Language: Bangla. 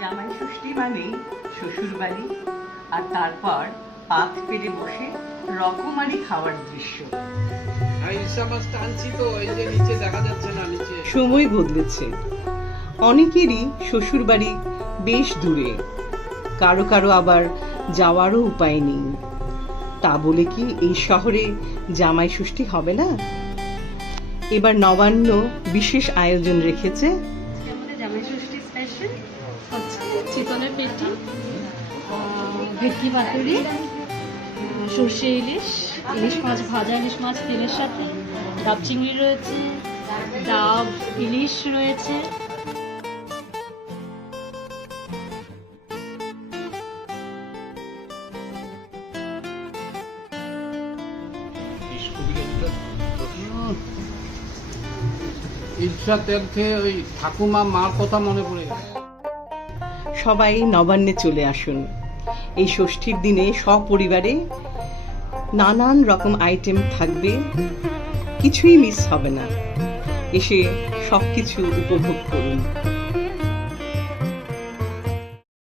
জামাই ষষ্ঠী মানেই শ্বশুর বাড়ি, আর তারপর পাত পেরে বসে রকমারি খাওয়ার দৃশ্য। সময় বদলেছে, অনেকেরই শ্বশুর বাড়ি বেশ দূরে, কারো কারো আবার যাওয়ারও উপায় নেই। তা বলে কি এই শহরে জামাই ষষ্ঠী হবে না? এবার নবান্ন বিশেষ আয়োজন রেখেছে। জামাই ষষ্ঠী স্পেশাল হচ্ছে চিতলের পেটি, ভেটকি পাতুরি, সর্ষে ইলিশ, ইলিশ মাছ ভাজা, ইলিশ মাছ তেলের সাথে, ডাব চিংড়ি রয়েছে, ডাব ইলিশ রয়েছে। ইলশা তেল খেয়ে ওই ঠাকুমা মার কথা মনে পড়ে গেছে। সবাই নবান্নে চলে আসুন। এই ষষ্ঠীর দিনে সপরিবারে নানান রকম আইটেম থাকবে, কিছুই মিস হবে না। এসে সবকিছু উপভোগ করুন।